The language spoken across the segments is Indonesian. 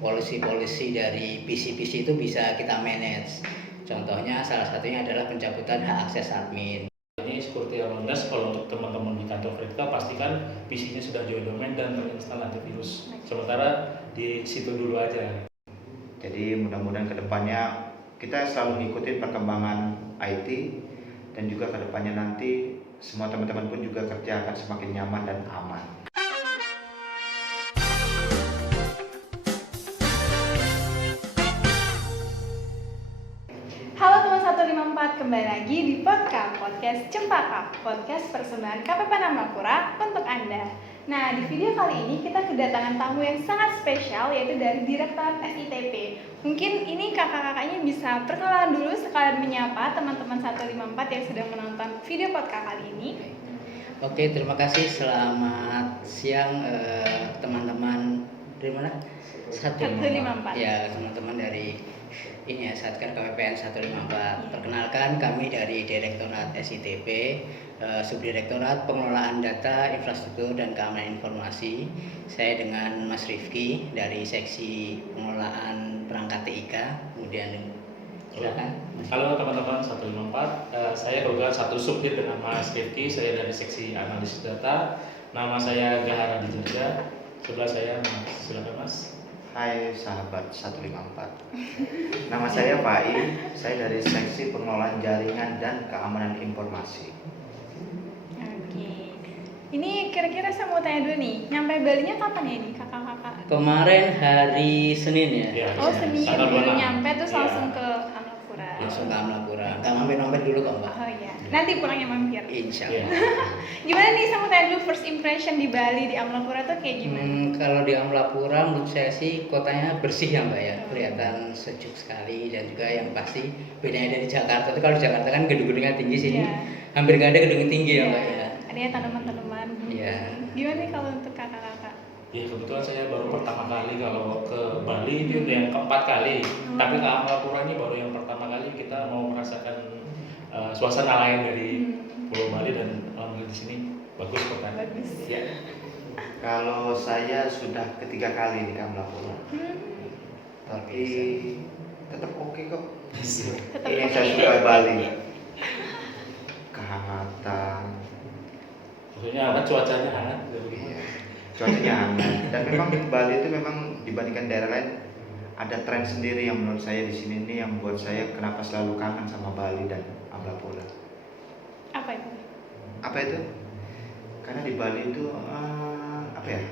policy dari PC-PC itu bisa kita manage. Contohnya salah satunya adalah pencabutan hak akses admin. Ini security awareness kalau untuk teman-teman di kantor Vertika pastikan PC-nya sudah join domain dan terinstall antivirus. Sementara di situ dulu aja. Jadi mudah-mudahan kedepannya kita selalu ngikutin perkembangan IT dan juga kedepannya nanti semua teman-teman pun juga kerja akan semakin nyaman dan aman. Halo teman 154, kembali lagi di podcast Cempaka, podcast persembahan KPPN Amlapura untuk Anda. Nah, di video kali ini kita kedatangan tamu yang sangat spesial, yaitu dari Direktorat SITP. Mungkin ini kakak-kakaknya bisa perkenalan dulu sekalian menyapa teman-teman 154 yang sedang menonton video podcast kali ini. Oke, terima kasih. Selamat siang teman-teman dari mana? 154. Ya, teman-teman dari ini ya, Satker KPPN 154. Perkenalkan, kami dari Direktorat SITP, Subdirektorat Pengelolaan Data, Infrastruktur dan Keamanan Informasi. Saya dengan Mas Rifki dari Seksi Pengelolaan Perangkat TIK. Kemudian silakan. Halo teman-teman 154, saya kebetulan satu subdit dengan Mas Rifki, saya dari Seksi Analisis Data. Nama saya Gahara Dijerja. Sebelah saya silakan Mas. Hai sahabat 154. Nama saya Fai, saya dari Seksi Pengelolaan Jaringan dan Keamanan Informasi. Oke. Ini kira-kira saya mau tanya dulu nih, nyampe Balinya kapan ya ini kakak-kakak? Kemarin hari Senin ya. Ya, Oh, Senin tanggal baru 26. nyampe terus Iya. langsung ke Amlapura. Langsung ke Amlapura. Nggak mampir-mampir dulu kok Mbak. Oh iya, nanti pulangnya mampir. Insya Iya. Allah. Gimana nih, saya mau tanya dulu first impression di Bali, di Amlapura tuh kayak gimana? Kalau di Amlapura menurut saya sih kotanya bersih ya Mbak ya, kelihatan sejuk sekali dan juga yang pasti bedanya dari Jakarta. Itu kalau di Jakarta kan gedung-gedungnya tinggi, sini Iya. hampir nggak ada gedung tinggi ya Iya, Mbak ya. adanya tanaman-tanaman. Iya. Gimana nih kalau untuk kakak-kakak? Ya kebetulan saya baru pertama kali kalau ke Bali itu udah yang keempat kali. Tapi ke Amlapura ini baru yang pertama kali kita mau merasakan suasana lain dari Pulau Bali, dan alhamdulillah di sini bagus kotanya. Bagus. Ya. Kalau saya sudah ketiga kali di Amlapura, tapi tetap oke kok. Tetap Ini oke. saya suka Bali. Kehangatan, Maksudnya apa, cuacanya hangat gitu. iya. Cuacanya hangat. Dan memang di Bali itu memang dibandingkan daerah lain ada tren sendiri yang menurut saya di sini nih yang buat saya kenapa selalu kangen sama Bali dan Amlapura. Apa itu? Apa itu? Karena di Bali itu apa ya?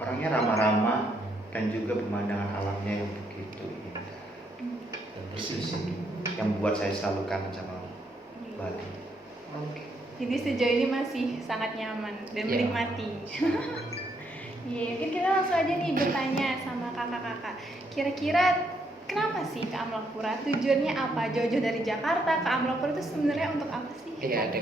Orangnya ramah-ramah dan juga pemandangan alamnya yang begitu indah. Dan Itu bersih. sih yang buat saya selalu kangen sama Bali. Oke. Jadi sejauh ini masih sangat nyaman dan Iya. menikmati. Iya, mungkin kita langsung aja nih bertanya sama kakak-kakak. Kira-kira kenapa sih ke Amlapura? Tujuannya apa? Jauh-jauh dari Jakarta ke Amlapura itu sebenarnya untuk apa sih? Iya,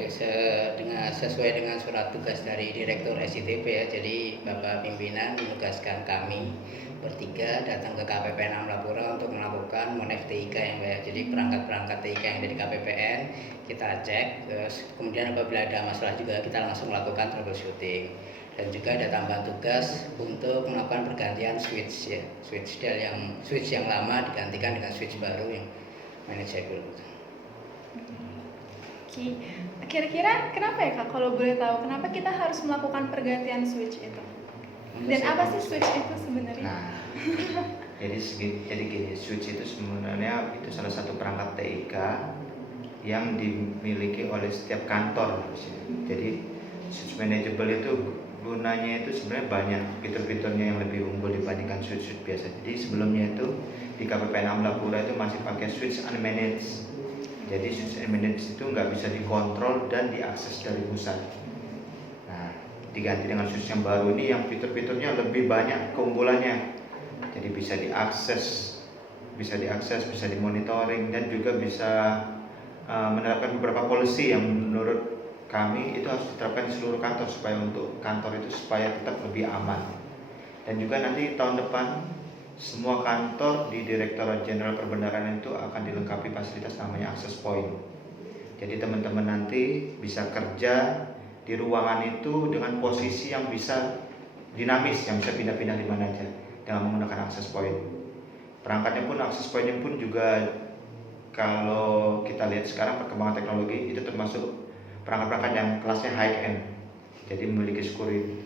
sesuai dengan surat tugas dari Direktur SITP ya. Jadi Bapak Pimpinan menugaskan kami bertiga datang ke KPPN Amlapura untuk melakukan monef TIK yang baik. Jadi perangkat-perangkat TIK yang ada di KPPN kita cek, terus kemudian apabila ada masalah juga kita langsung melakukan troubleshooting. Dan juga ada tambahan tugas untuk melakukan pergantian switch ya, switch yang lama digantikan dengan switch baru yang manageable. Oke. Kira-kira kenapa ya Kak, kalau boleh tahu, kenapa kita harus melakukan pergantian switch itu? Dan apa sih switch itu sebenarnya? Nah, jadi gini, switch itu sebenarnya itu salah satu perangkat TIK yang dimiliki oleh setiap kantor harusnya. Jadi switch manageable itu gunanya itu sebenarnya banyak, fitur-fiturnya yang lebih unggul dibandingkan switch biasa. Jadi sebelumnya itu di KPPN Amlapura itu masih pakai switch unmanaged. Jadi switch unmanaged itu nggak bisa dikontrol dan diakses dari pusat. Nah, diganti dengan switch yang baru ini yang fitur-fiturnya lebih banyak keunggulannya. Jadi bisa diakses, bisa dimonitoring dan juga bisa menerapkan beberapa policy yang menurut kami itu harus diterapkan di seluruh kantor supaya untuk kantor itu supaya tetap lebih aman. Dan juga nanti tahun depan semua kantor di Direktorat Jenderal Perbendaharaan itu akan dilengkapi fasilitas namanya access point. Jadi teman-teman nanti bisa kerja di ruangan itu dengan posisi yang bisa dinamis, yang bisa pindah-pindah di mana aja dengan menggunakan access point. perangkatnya pun, akses poinnya pun juga kalau kita lihat sekarang perkembangan teknologi itu termasuk perangkat-perangkat yang kelasnya high end. Jadi memiliki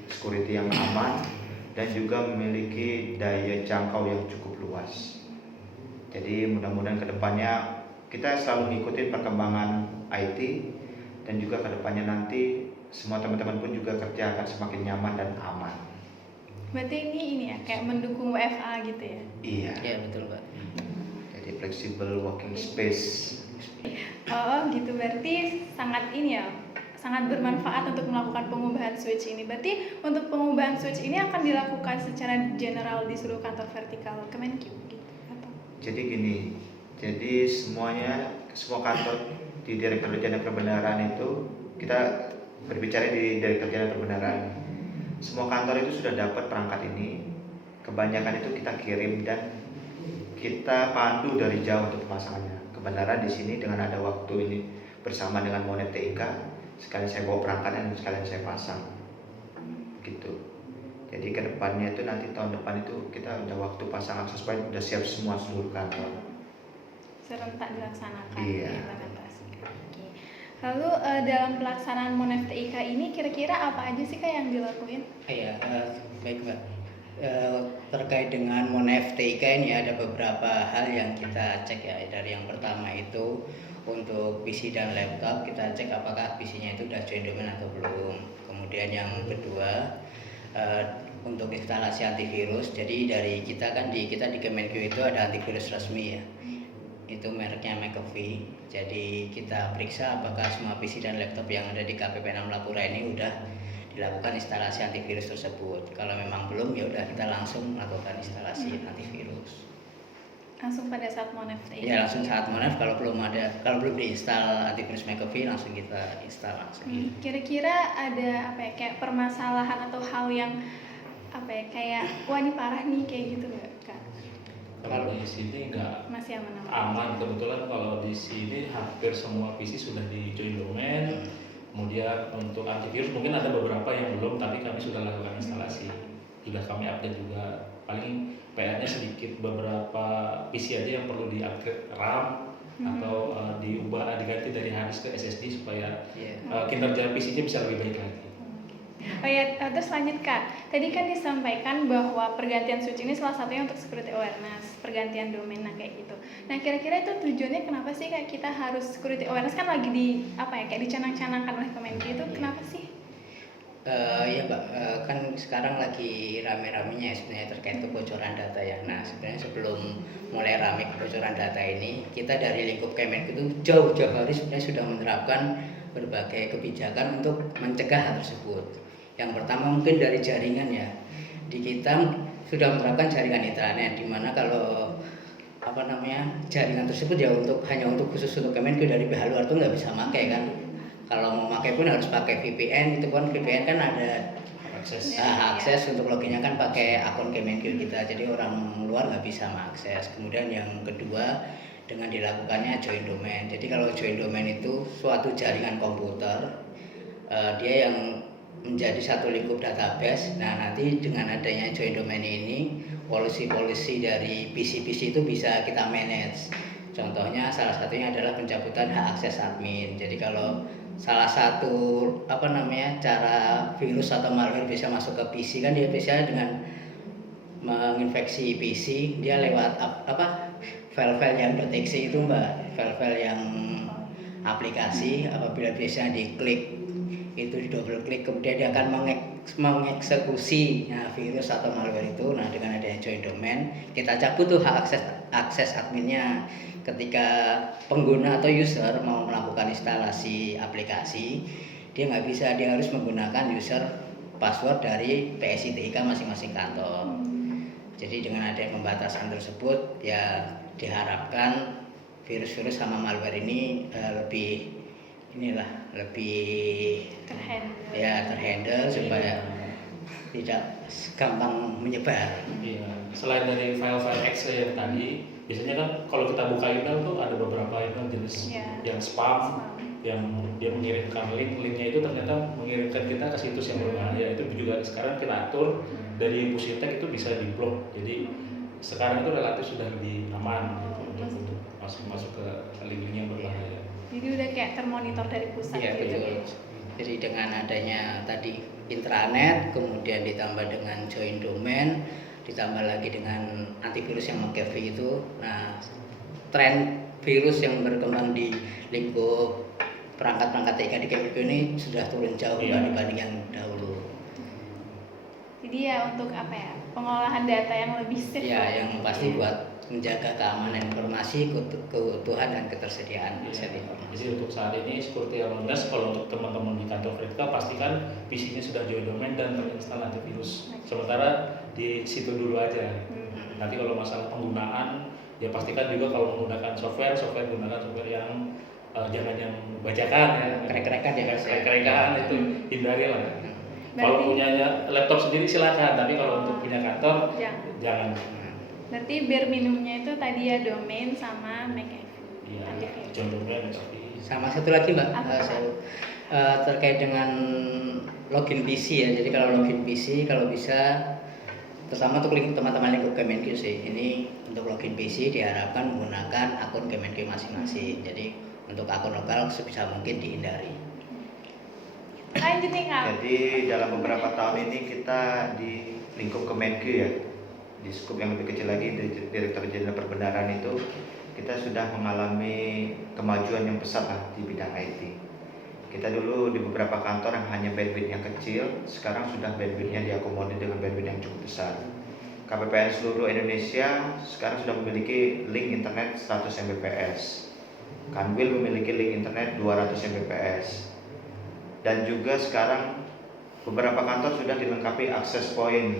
security yang aman dan juga memiliki daya jangkau yang cukup luas. Jadi mudah-mudahan kedepannya kita selalu mengikuti perkembangan IT dan juga kedepannya nanti semua teman-teman pun juga kerja akan semakin nyaman dan aman. Berarti ini ya kayak mendukung WFA gitu ya? Iya. Ya betul Pak. Jadi flexible working space. Oh gitu, berarti sangat ini ya, sangat bermanfaat untuk melakukan pengubahan switch ini. Berarti untuk pengubahan switch ini akan dilakukan secara general di seluruh kantor vertikal Kemenq gitu atau? Jadi gini, jadi semua kantor di Direktur Jenderal Perbendaharaan itu, kita berbicara di Direktur Jenderal Perbendaharaan, semua kantor itu sudah dapat perangkat ini. Kebanyakan itu kita kirim dan kita pandu dari jauh untuk pemasangannya. Kebenaran di sini dengan ada waktu ini bersama dengan Monef TIK, sekalian saya bawa perangkat dan sekalian saya pasang, gitu. Jadi kedepannya itu nanti tahun depan itu kita udah waktu pasang akses point udah siap semua seluruh kantor. Serentak dilaksanakan. Iya. Implementasikan. Oke. Lalu dalam pelaksanaan Monef TIK ini kira-kira apa aja sih Kak yang dilakuin? Iya, baik Mbak. Terkait dengan Monef TIK ini ada beberapa hal yang kita cek ya. Dari yang pertama itu untuk PC dan laptop kita cek apakah PC-nya itu sudah join domain atau belum. Kemudian yang kedua untuk instalasi antivirus. Jadi dari kita kan di Kemenq itu ada antivirus resmi ya. Itu mereknya McAfee. Jadi kita periksa apakah semua PC dan laptop yang ada di KPP 6 Lapura ini udah dilakukan instalasi antivirus tersebut. Kalau memang belum ya udah kita langsung melakukan instalasi antivirus. Langsung pada saat Monef TIK? Ya langsung saat Monef, kalau belum diinstal antivirus McAfee langsung kita install langsung. Kira-kira ada apa ya kayak permasalahan atau hal yang apa ya kayak wah ini parah nih kayak gitu nggak Kak? Kalau di sini nggak Masih aman-aman? aman, kebetulan kalau di sini hampir semua PC sudah di join domain. Kemudian untuk antivirus mungkin ada beberapa yang belum, tapi kami sudah lakukan instalasi. Juga kami update juga. Paling PR-nya sedikit, beberapa PC aja yang perlu di-upgrade RAM atau diganti dari hard disk ke SSD supaya kinerja PC-nya bisa lebih baik lagi. Oh ya, terus lanjut Kak. Tadi kan disampaikan bahwa pergantian switch ini salah satunya untuk security awareness, pergantian domain kayak gitu. Nah, kira-kira itu tujuannya kenapa sih Kak kita harus security awareness, kan lagi di apa ya kayak dicanang-canangkan oleh Kemenq itu, kenapa sih? Iya Mbak, kan sekarang lagi rame-ramenya sebenarnya terkait kebocoran data ya. Nah sebenarnya sebelum mulai rame kebocoran data ini, kita dari lingkup Kemenq itu jauh-jauh hari sebenarnya sudah menerapkan berbagai kebijakan untuk mencegah hal tersebut. Yang pertama mungkin dari jaringan ya. Di kita sudah menerapkan jaringan intranet, di mana kalau jaringan tersebut ya hanya untuk khusus untuk Kemenq, dari pihak luar tuh nggak bisa pakai kan. Kalau mau pakai pun harus pakai VPN, itu kan VPN kan ada akses untuk loginnya kan pakai akun Kemenq kita, jadi orang luar nggak bisa mengakses. Kemudian yang kedua dengan dilakukannya join domain. Jadi kalau join domain itu suatu jaringan komputer, dia yang menjadi satu lingkup database. Nah nanti dengan adanya join domain ini, polisi dari PC-PC itu bisa kita manage. Contohnya salah satunya adalah pencabutan hak akses admin. Jadi kalau salah satu cara virus atau malware bisa masuk ke PC kan, dia biasanya dengan menginfeksi PC, dia lewat file-file yang .exe itu Mbak, file-file yang aplikasi, apabila biasanya diklik itu di double klik, kemudian dia akan mengeksekusi virus atau malware itu. Nah dengan adanya join domain, kita cabut tuh hak akses adminnya. Ketika pengguna atau user mau melakukan instalasi aplikasi, dia nggak bisa, dia harus menggunakan user password dari PSI TIK masing-masing kantor. Jadi dengan adanya pembatasan tersebut ya diharapkan virus-virus sama malware ini lebih terhandle supaya tidak gampang menyebar. Iya. Selain dari file-file Excel yang tadi, biasanya kan kalau kita buka email tuh ada beberapa email jenis yang spam, yang dia mengirimkan linknya itu ternyata mengirimkan kita ke situs yang berbahaya. Itu juga sekarang kita atur dari Pusintek itu bisa diblok. Jadi sekarang itu relatif sudah lebih aman gitu, untuk masuk ke link-link yang berbahaya. Jadi udah kayak termonitor dari pusat Iya gitu. betul. Jadi dengan adanya tadi intranet, kemudian ditambah dengan join domain, ditambah lagi dengan antivirus yang McAfee itu, nah tren virus yang berkembang di lingkup perangkat-perangkat TIK di Kemenko ini sudah turun jauh Iya. dibanding yang dahulu. Jadi ya untuk apa ya, pengolahan data yang lebih safe. Ya, yang pasti buat menjaga keamanan informasi, keutuhan dan ketersediaan aset informasi. Jadi untuk saat ini security awareness, kalau untuk teman-teman di kantor vertikal pastikan PC-nya sudah join domain dan terinstall antivirus. Sementara di situ dulu aja. Nanti kalau masalah penggunaan, ya pastikan juga kalau menggunakan software gunakan software yang jangan yang bajakan ya. Krek-krekan ya, Mas, ya. Krek-krekan itu hindari lah. Kalau punya laptop sendiri silakan, tapi kalau untuk punya kantor jangan. Berarti biar minumnya itu tadi ya domain sama McAfee. Iya, Antivirus. join domain tapi Sama satu lagi Mbak, Apa, Pak? terkait dengan login PC ya. Jadi kalau login PC kalau bisa, terutama untuk teman-teman lingkup Kemenko sih, ini untuk login PC diharapkan menggunakan akun Kemenko masing-masing. Jadi untuk akun lokal sebisa mungkin dihindari. Lanjut nih Kak. Jadi dalam beberapa tahun ini kita di lingkup Kemenko ya, di skup yang lebih kecil lagi, di Direktur Jenderal Perbendaharaan itu kita sudah mengalami kemajuan yang besar lah di bidang IT. Kita dulu di beberapa kantor yang hanya bandwidth yang kecil, sekarang sudah bandwidthnya diakomodir dengan bandwidth yang cukup besar. KPPN seluruh Indonesia sekarang sudah memiliki link internet 100 Mbps. Kanwil memiliki link internet 200 Mbps. Dan juga sekarang beberapa kantor sudah dilengkapi access point,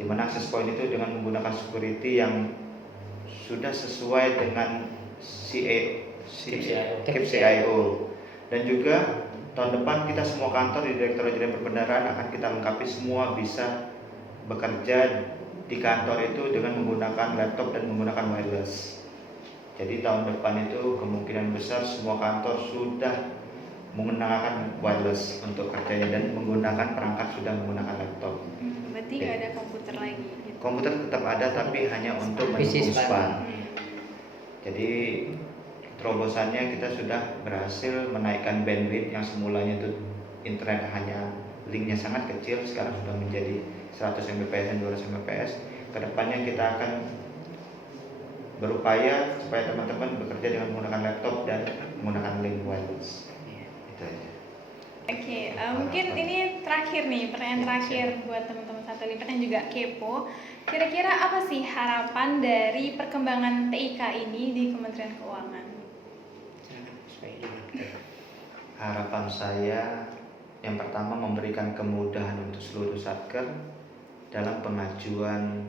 di mana access point itu dengan menggunakan security yang sudah sesuai dengan KIP-CIO. Dan juga tahun depan kita semua kantor di Direktorat Jenderal Perbendaharaan akan kita lengkapi semua bisa bekerja di kantor itu dengan menggunakan laptop dan menggunakan wireless. Jadi tahun depan itu kemungkinan besar semua kantor sudah menggunakan wireless untuk kerjanya dan menggunakan perangkat sudah menggunakan laptop. Berarti nggak ada komputer lagi gitu. Komputer tetap ada tapi hanya untuk PC mendukung span. span. Jadi terobosannya kita sudah berhasil menaikkan bandwidth yang semulanya itu internet hanya linknya sangat kecil, sekarang sudah menjadi 100 Mbps dan 200 Mbps. Kedepannya kita akan berupaya supaya teman-teman bekerja dengan menggunakan laptop dan menggunakan link wireless. Itu aja. Oke, mungkin ini terakhir nih, pertanyaan terakhir buat teman-teman satu lipat yang juga kepo. Kira-kira apa sih harapan dari perkembangan TIK ini di Kementerian Keuangan? Harapan saya yang pertama memberikan kemudahan untuk seluruh satker dalam pengajuan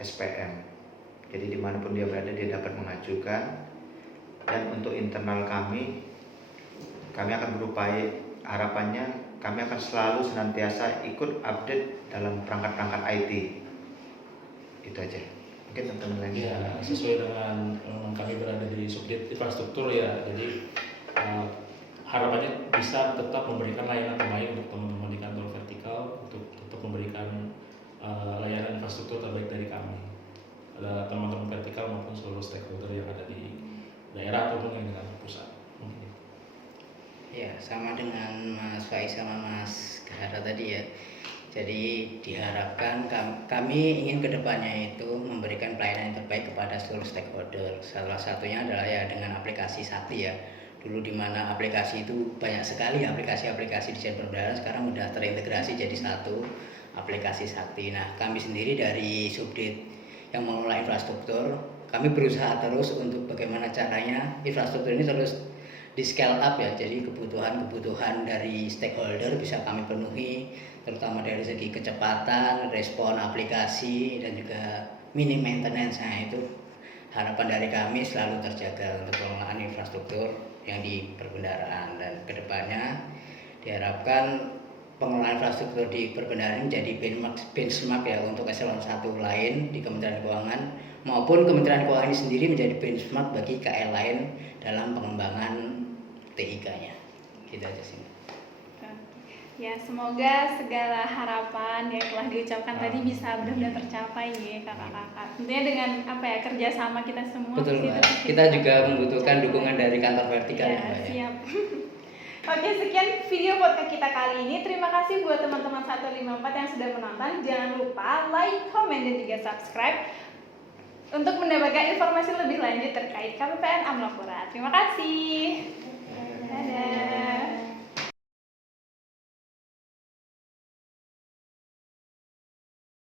SPM. Jadi dimanapun dia berada dia dapat mengajukan. Dan untuk internal kami akan berupaya, harapannya kami akan selalu senantiasa ikut update dalam perangkat-perangkat IT. Itu aja. Mungkin teman-teman lagi. ya sesuai dengan kami berada di subdit infrastruktur ya, jadi harapannya bisa tetap memberikan layanan terbaik untuk teman-teman di kantor vertikal, untuk tetap memberikan layanan infrastruktur terbaik dari kami, ada teman-teman vertikal maupun seluruh stakeholder yang ada di daerah ataupun yang dengan pusat. Ya, sama dengan Mas Faiz sama Mas Gahara tadi ya. Jadi diharapkan kami ingin kedepannya itu memberikan pelayanan yang terbaik kepada seluruh stakeholder. Salah satunya adalah ya dengan aplikasi Sakti ya. Dulu di mana aplikasi itu banyak sekali aplikasi-aplikasi di Perbendaharaan, sekarang sudah terintegrasi jadi satu aplikasi Sakti. Nah, kami sendiri dari subdit yang mengelola infrastruktur, kami berusaha terus untuk bagaimana caranya infrastruktur ini terus di scale up ya, jadi kebutuhan dari stakeholder bisa kami penuhi, terutama dari segi kecepatan, respon aplikasi dan juga minim maintenance. Nah, itu harapan dari kami selalu terjaga untuk pengelolaan infrastruktur yang di perbendaharaan, dan kedepannya diharapkan pengelolaan infrastruktur di perbendaharaan menjadi benchmark ya untuk eselon 1 lain di Kementerian Keuangan, maupun Kementerian Keuangan ini sendiri menjadi benchmark bagi KL lain dalam pengembangan TIK-nya. Gitu aja sih. Ya, semoga segala harapan yang telah diucapkan tadi bisa benar-benar tercapai ya kakak-kakak. Tentunya dengan kerjasama kita semua. Betul, pasti Mbak. itu Kita juga membutuhkan dukungan dari kantor vertikal Ya, ya, Mbak. Ya. siap. Oke, sekian video podcast kita kali ini. Terima kasih buat teman-teman 154 yang sudah menonton. Jangan lupa like, comment, dan juga subscribe untuk mendapatkan informasi lebih lanjut terkait KPPN Amlapura. Terima kasih.